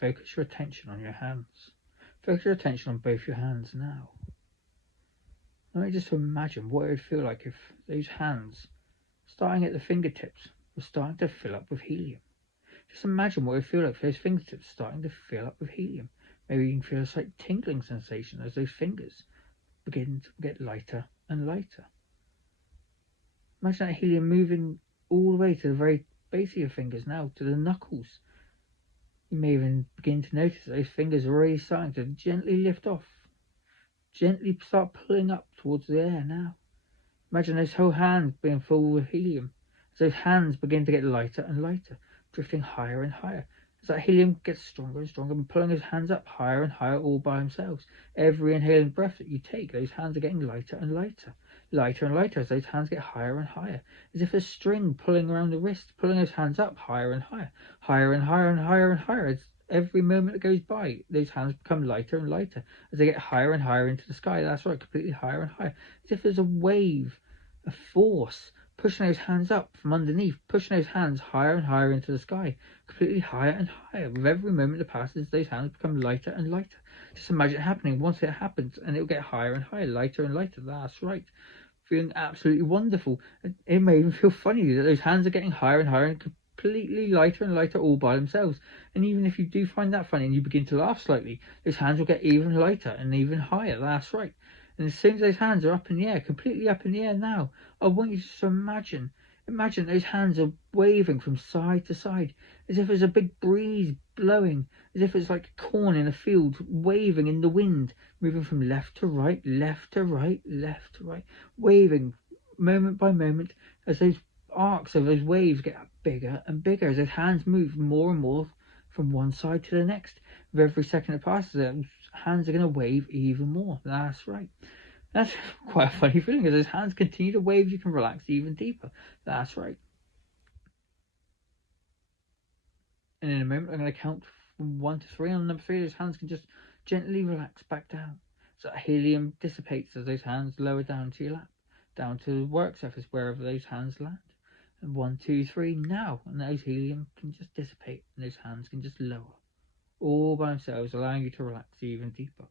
Focus your attention on your hands. Focus your attention on both your hands now. I want you just to imagine what it would feel like if those hands, starting at the fingertips, were starting to fill up with helium. Just imagine what it would feel like for those fingertips starting to fill up with helium. Maybe you can feel a slight tingling sensation as those fingers begin to get lighter and lighter. Imagine that helium moving all the way to the very base of your fingers now, to the knuckles. You may even begin to notice that those fingers are already starting to gently lift off. Gently start pulling up towards the air now. Imagine those whole hands being full with helium. As those hands begin to get lighter and lighter, drifting higher and higher. As that helium gets stronger and stronger, and pulling those hands up higher and higher all by themselves. Every inhaling breath that you take, those hands are getting lighter and lighter. Lighter and lighter as those hands get higher and higher. As if a string pulling around the wrist, pulling those hands up higher and higher. Higher and higher and higher and higher. As every moment that goes by, those hands become lighter and lighter as they get higher and higher into the sky. That's right, completely higher and higher. As if there's a wave, a force, pushing those hands up from underneath, pushing those hands higher and higher into the sky, completely higher and higher. With every moment that passes, those hands become lighter and lighter. Just imagine it happening once it happens, and it'll get higher and higher, lighter and lighter. That's right. Feeling absolutely wonderful. It may even feel funny that those hands are getting higher and higher and completely lighter and lighter all by themselves. And even if you do find that funny and you begin to laugh slightly, those hands will get even lighter and even higher. That's right. And as soon as those hands are up in the air, completely up in the air now, I want you to imagine those hands are waving from side to side, as if there's a big breeze blowing, as if it's like corn in a field waving in the wind, moving from left to right, left to right, left to right, waving moment by moment as those arcs of those waves get bigger and bigger, as those hands move more and more from one side to the next. With every second that passes, those hands are going to wave even more. That's right. That's quite a funny feeling. As those hands continue to wave, you can relax even deeper. That's right. And in a moment, I'm going to count from 1 to 3. On number 3, those hands can just gently relax back down. So that helium dissipates as those hands lower down to your lap, down to the work surface, wherever those hands land. And 1, 2, 3, now. And those helium can just dissipate, and those hands can just lower, all by themselves, allowing you to relax even deeper.